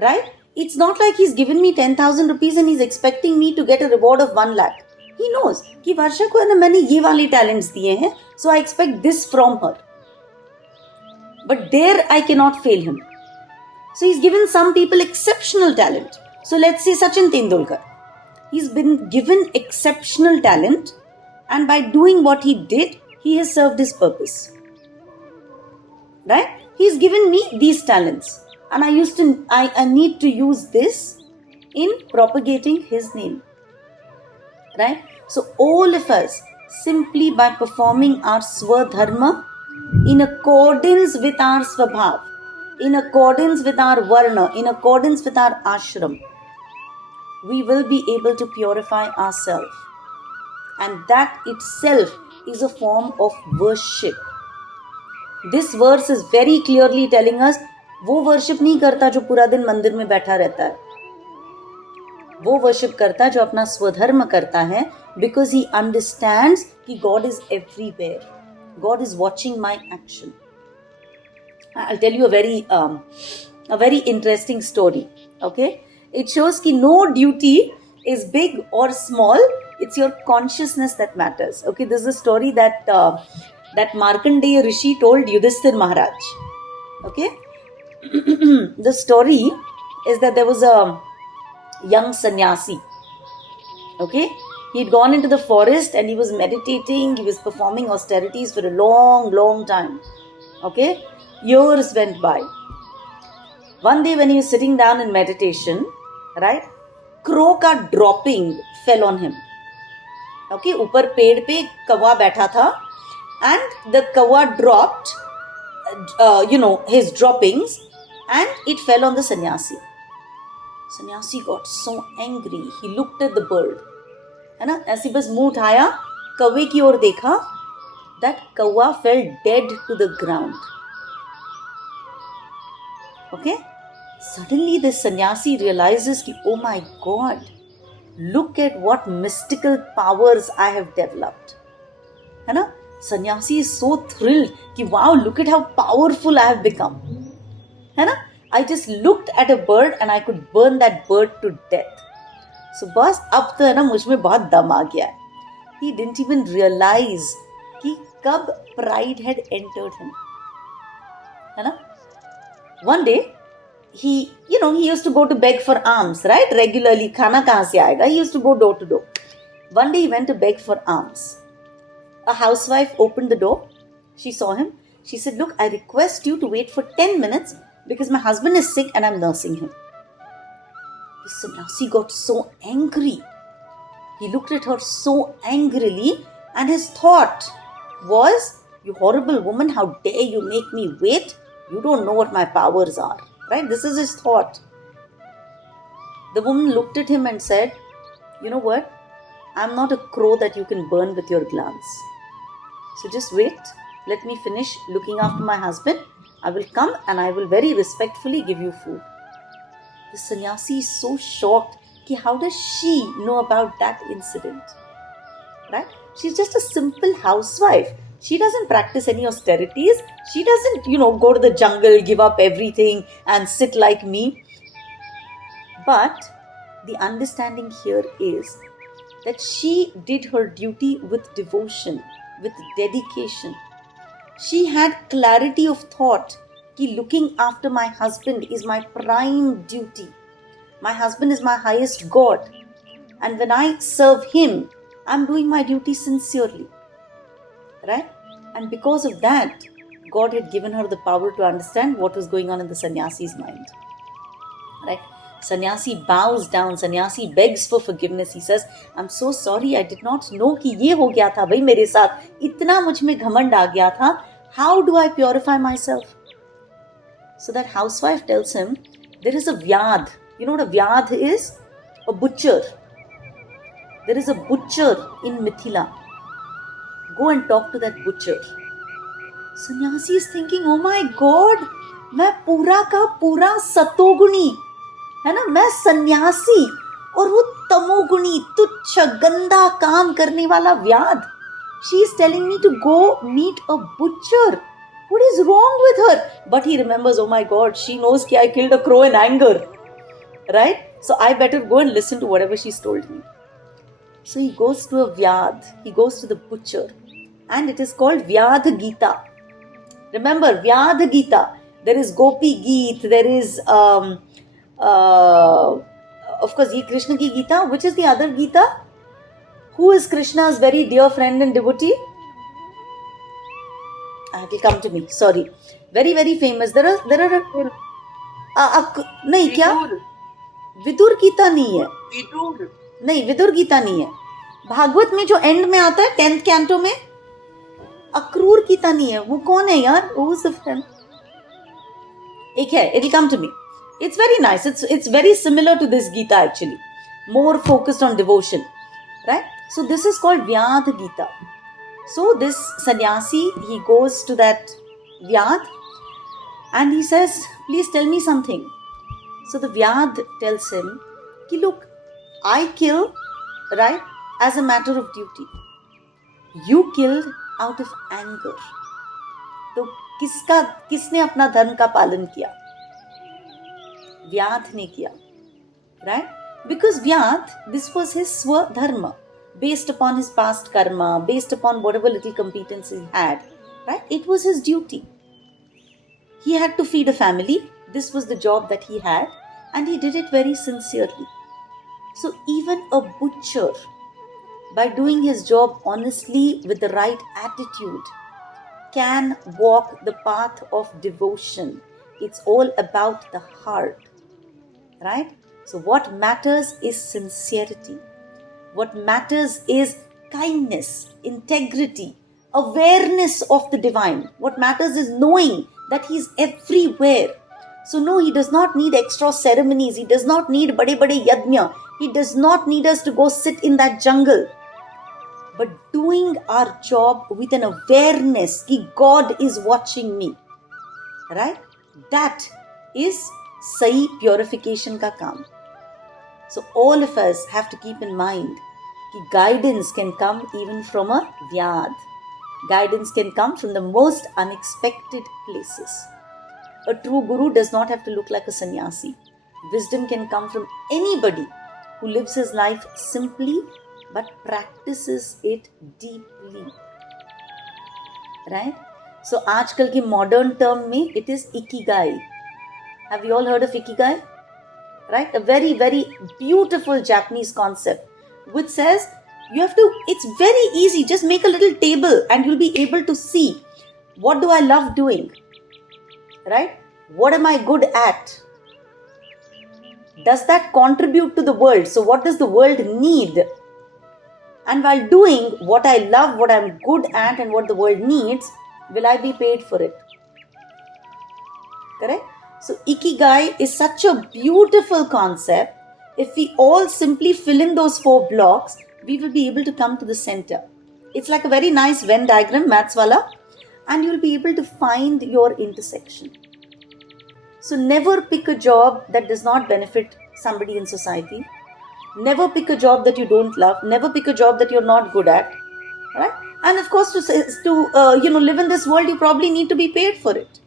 Right? It's not like He's given me 10,000 rupees and He's expecting me to get a reward of 1 lakh. He knows कि वर्षा को है ना मैंने ये वाले talents दिए हैं, so I expect this from her. But there I cannot fail Him. So He's given some people exceptional talent. So let's say Sachin Tendulkar. He's been given exceptional talent and by doing what he did, he has served his purpose. Right? He's given me these talents. And I need to use this in propagating His name. Right? So all of us, simply by performing our swadharma in accordance with our svabhav, in accordance with our varna, in accordance with our ashram, we will be able to purify ourselves. And that itself is a form of worship. This verse is very clearly telling us, वो worship नहीं करता जो पूरा दिन मंदिर में बैठा रहता है. वो वर्शिप करता है जो अपना स्वधर्म करता है, because he understands कि God is everywhere. God is watching my action. I'll tell you a very interesting story. Okay, it shows कि no duty is big or small. It's your consciousness that matters. Okay, this is a story that Markandeya Rishi told Yudhishthir Maharaj. Okay. The story is that there was a young sannyasi. Okay, he'd gone into the forest and he was meditating, he was performing austerities for a long time. Okay, years went by. One day when he was sitting down in meditation, right, crow ka dropping fell on him. Okay, ऊपर पेड़ पे कौवा बैठा था and the कौवा dropped his droppings and it fell on the sannyasi. Sannyasi got so angry. He looked at the bird. है ना, ऐसे बस मुंह उठाया, कौवे की ओर देखा. That kawa fell dead to the ground. Okay? Suddenly this sannyasi realizes ki, oh my God, look at what mystical powers I have developed. है ना? Sannyasi is so thrilled कि wow, look at how powerful I have become. है ना? I just looked at a bird and I could burn that bird to death. So बस अब तो है ना मुझ में बहुत दम आ गया है. He didn't even realize कि कब pride had entered him. है ना? One day he used to go to beg for alms, right? Regularly. खाना कहाँ से आएगा? He used to go door to door. One day he went to beg for alms. A housewife opened the door. She saw him. She said, look, I request you to wait for 10 minutes because my husband is sick and I'm nursing him. The sannyasi got so angry. He looked at her so angrily and his thought was, you horrible woman, how dare you make me wait? You don't know what my powers are. Right? This is his thought. The woman looked at him and said, you know what? I'm not a crow that you can burn with your glance. So just wait. Let me finish looking after my husband. I will come and I will very respectfully give you food. The sannyasi is so shocked. How does she know about that incident? Right? She's just a simple housewife. She doesn't practice any austerities. She doesn't, go to the jungle, give up everything and sit like me. But the understanding here is that she did her duty with devotion, with dedication. She had clarity of thought that looking after my husband is my prime duty. My husband is my highest God. And when I serve him, I'm doing my duty sincerely. Right? And because of that, God had given her the power to understand what was going on in the sannyasi's mind. Right? Sannyasi bows down. Sannyasi begs for forgiveness. He says, I'm so sorry. I did not know कि ये हो गया था भाई मेरे साथ. इतना मुझ में घमंड आ गया था. How do I purify myself? So that housewife tells him, there is a vyad. You know what a vyad is? A butcher. There is a butcher in Mithila. Go and talk to that butcher. Sannyasi is thinking, oh my God, मैं पूरा का पूरा सतोगुणी, है ना, मैं सन्यासी और वो तमोगुणी तुच्छ गंदा काम करने वाला व्याध. She is telling me to go meet a butcher. What is wrong with her? But he remembers, oh my God, she knows that I killed a crow in anger. Right? So I better go and listen to whatever she's told me. So he goes to a vyad. He goes to the butcher. And it is called Vyad Gita. Remember, Vyad Gita. There is Gopi Geet. There is, of course, ye Krishna ki Gita. Which is the other Gita? Who is Krishna's very dear friend and devotee? It will come to me. Sorry. Very, very famous. There are नहीं क्या? विदुर गीता नहीं है. नहीं, विदुर गीता नहीं है. भागवत में जो and में आता है 10th कैंटो में, अक्रूर गीता नहीं है. वो कौन है यार? Who is the friend? एक है. It will come to me. It's very nice. It's very similar to this Gita actually. More focused on devotion. Right? So this is called Vyad Gita. So this sannyasi, he goes to that Vyad and he says, please tell me something. So the Vyad tells him, look, I kill, right, as a matter of duty. You killed out of anger. तो किसने अपना धर्म का पालन किया? व्याध ने किया. Right? Because Vyad, this was his swadharma, based upon his past karma, based upon whatever little competence he had. Right? It was his duty. He had to feed a family. This was the job that he had. And he did it very sincerely. So even a butcher, by doing his job honestly with the right attitude, can walk the path of devotion. It's all about the heart. Right? So what matters is sincerity. What matters is kindness, integrity, awareness of the divine. What matters is knowing that He is everywhere. So no, he does not need extra ceremonies. He does not need bade yajna. He does not need us to go sit in that jungle. But doing our job with an awareness that God is watching me, right? That is sahi purification ka kaam. So all of us have to keep in mind that guidance can come even from a vyad. Guidance can come from the most unexpected places. A true guru does not have to look like a sannyasi. Wisdom can come from anybody who lives his life simply but practices it deeply. Right? So, आजकल के modern term में it is ikigai. Have you all heard of ikigai? Right? A very, very beautiful Japanese concept which says it's very easy. Just make a little table and you'll be able to see what do I love doing? Right? What am I good at? Does that contribute to the world? So what does the world need? And while doing what I love, what I'm good at and what the world needs, will I be paid for it? Correct? So Ikigai is such a beautiful concept. If we all simply fill in those 4 blocks, we will be able to come to the center. It's like a very nice Venn diagram, maths wala, and you'll be able to find your intersection. So never pick a job that does not benefit somebody in society. Never pick a job that you don't love. Never pick a job that you're not good at. Right? And of course, to live in this world, you probably need to be paid for it.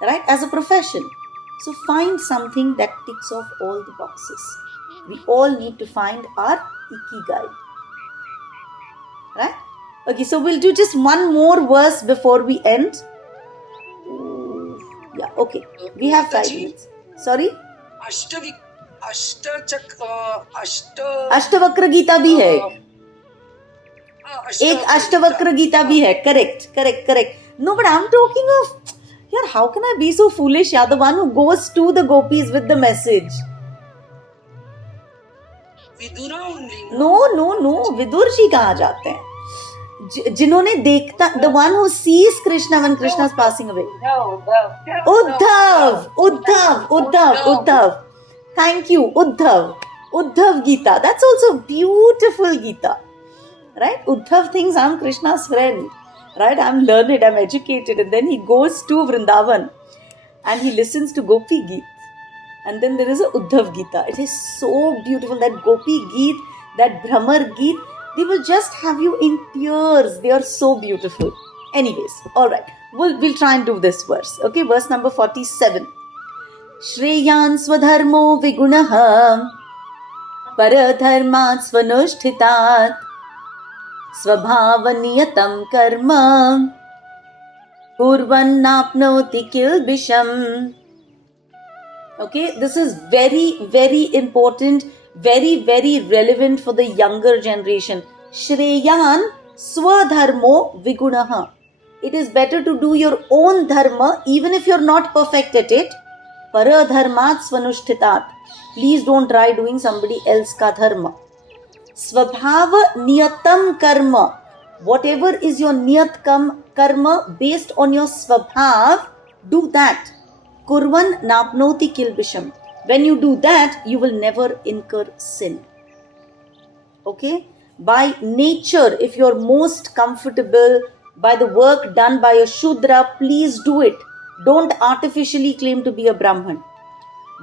Right? As a profession. So find something that ticks off all the boxes. We all need to find our Ikigai. Right? Okay, so we'll do just one more verse before we end. Yeah, okay. We have 5 minutes. Sorry? Ashtavakra Gita भी है एक अष्टवक्र गीता भी है correct no but I'm talking of yaar how can I be so foolish the one who goes to the gopis with the message no Vidur ji कहाँ जाते हैं जिन्होंने देखता the one who sees Krishna when Krishna is passing away Uddhav thank you, Uddhav Gita. That's also beautiful Gita. Right? Uddhav thinks I'm Krishna's friend. Right? I'm learned, I'm educated. And then he goes to Vrindavan and he listens to Gopi Geet. And then there is a Uddhav Gita. It is so beautiful. That Gopi Geet, that Brahmar Geet, they will just have you in tears. They are so beautiful. Anyways, alright. We'll try and do this verse. Okay, verse number 47. श्रेयान् स्वधर्मो विगुणः परधर्मात् स्वनुष्ठितात् स्वभावनियतं कर्म कुर्वन्नाप्नोति किल्बिषम्. Okay, this is very, very important, very, very relevant for the younger generation. Shreyan swadharmo vigunaha. It is better to do your own dharma even if you're not perfect at it. Paradharmat svanushthitat. Please don't try doing somebody else ka dharma. Svabhava niyatam karma. Whatever is your niyat karma based on your svabhav, do that. Kurvan napnoti kilbisham. When you do that, you will never incur sin. Okay? By nature, if you're most comfortable by the work done by a Shudra, please do it. Don't artificially claim to be a Brahman.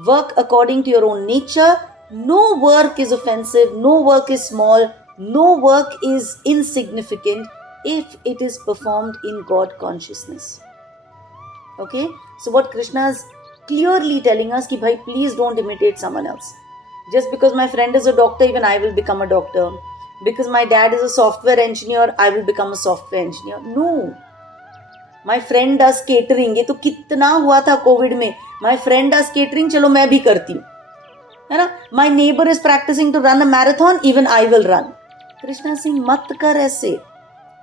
Work according to your own nature. No work is offensive. No work is small. No work is insignificant if it is performed in God consciousness. Okay? So what Krishna is clearly telling us, ki bhai, please don't imitate someone else. Just because my friend is a doctor, even I will become a doctor. Because my dad is a software engineer, I will become a software engineer. No. My friend does catering. ये तो कितना हुआ था Covid में. My friend does catering, चलो मैं भी करती हूँ. है ना? My neighbor is practicing to run a marathon, even I will run. Krishna is saying, मत कर ऐसे.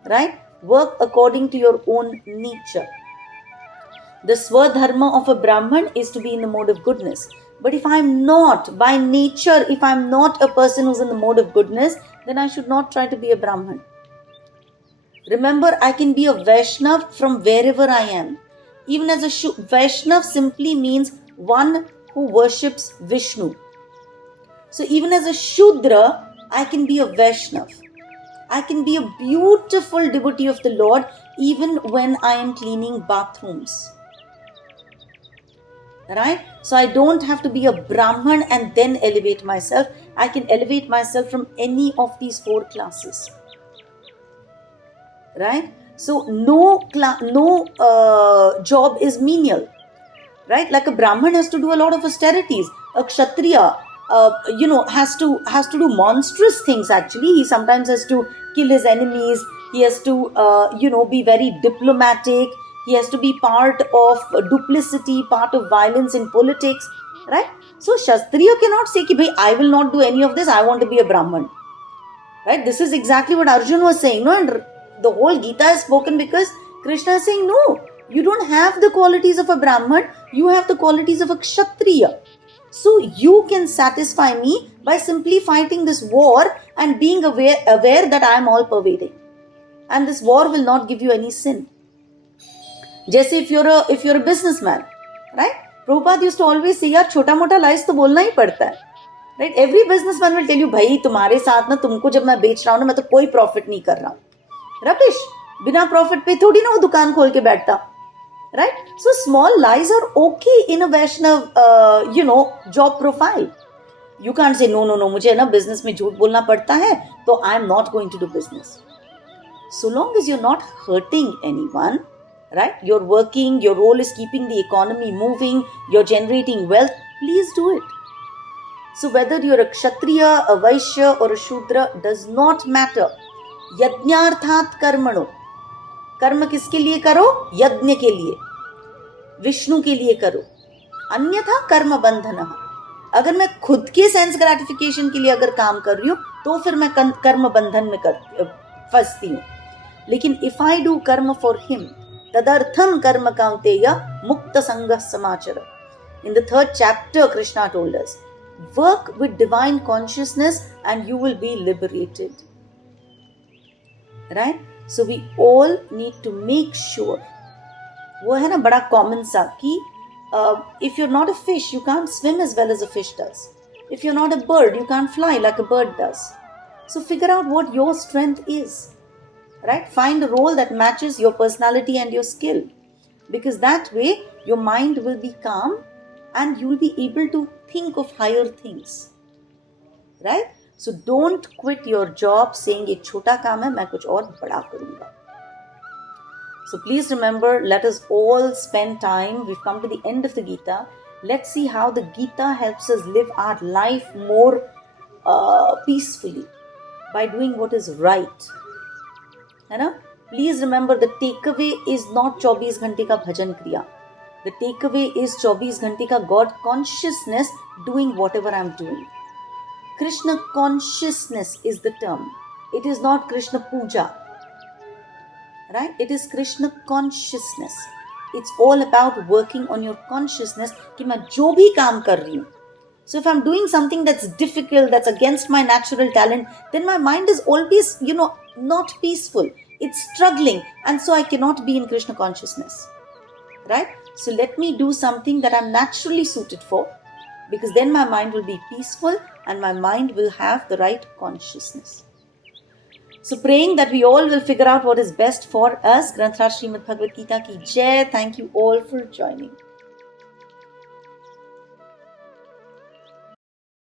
Right? Work according to your own nature. The swadharma of a Brahman is to be in the mode of goodness. But if I am not, by nature, if I am not a person who is in the mode of goodness, then I should not try to be a Brahman. Remember, I can be a Vaishnav from wherever I am. Even as a Vaishnav simply means one who worships Vishnu. So even as a Shudra, I can be a Vaishnav. I can be a beautiful devotee of the Lord even when I am cleaning bathrooms. Right? So I don't have to be a Brahman and then elevate myself. I can elevate myself from any of these 4 classes. Right? So no job is menial. Right? Like a Brahman has to do a lot of austerities. A Kshatriya, has to do monstrous things. Actually, he sometimes has to kill his enemies. He has to, be very diplomatic. He has to be part of duplicity, part of violence in politics. Right? So Kshatriya cannot say, "Ki, bhai, I will not do any of this. I want to be a Brahman." Right? This is exactly what Arjun was saying. No, and the whole Gita is spoken because Krishna is saying, no, you don't have the qualities of a Brahman, you have the qualities of a Kshatriya. So you can satisfy me by simply fighting this war and being aware that I am all pervading. And this war will not give you any sin. Just if you're a businessman, right? Prabhupada used to always say, yaar, chota mota lies to bolna hi padta hai. Right? Every businessman will tell you, भाई तुम्हारे साथ ना तुमको जब मैं बेच रहा हूँ ना, मैं तो कोई प्रॉफिट नहीं कर रहा हूँ. Rubbish. बिना प्रॉफिट पे थोड़ी ना वो दुकान खोल के बैठता. Right? So small lies are okay in a Vaishnav, job profile. You can't say, no, मुझे ना business में झूठ बोलना पड़ता है, तो I am not going to do business. So long as you're not hurting anyone, right? You're working, your role is keeping the economy moving, you're generating wealth, please do it. So whether you're a Kshatriya, a Vaishya or a Shudra does not matter. Yajñarthat karmano. कर्म किसके लिए करो? यज्ञ के लिए, विष्णु के लिए करो. अन्यथा कर्म बंधन. अगर मैं खुद के सेंस ग्रेटिफिकेशन के लिए अगर काम कर रही हूँ तो फिर मैं कर्म बंधन में फंसती हूँ. लेकिन इफ आई डू कर्म फॉर हिम तदर्थम कर्म कांतेय मुक्त संगः समाचर. In the 3rd chapter, Krishna told us, work with divine consciousness and you will be liberated. Right? So we all need to make sure. वो है ना बड़ा common सा कि if you're not a fish, you can't swim as well as a fish does. If you're not a bird, you can't fly like a bird does. So figure out what your strength is. Right? Find a role that matches your personality and your skill. Because that way, your mind will be calm and you will be able to think of higher things. Right? So don't quit your job saying ये छोटा काम है, मैं कुछ और बड़ा करूँगा. So please remember, let us all spend time. We've come to the end of the Gita. Let's see how the Gita helps us live our life more peacefully by doing what is right. है ना? Please remember, the takeaway is not 24 घंटे का भजन क्रिया. The takeaway is 24 घंटे का God consciousness doing whatever I'm doing. Krishna consciousness is the term. It is not Krishna puja. Right? It is Krishna consciousness. It's all about working on your consciousness कि मैं जो भी काम कर रही हूँ. So if I'm doing something that's difficult, that's against my natural talent, then my mind is always, not peaceful. It's struggling. And so I cannot be in Krishna consciousness. Right? So let me do something that I'm naturally suited for, because then my mind will be peaceful and my mind will have the right consciousness. So praying that we all will figure out what is best for us. Granthra Srimad Bhagavad Gita ki Jai. Thank you all for joining.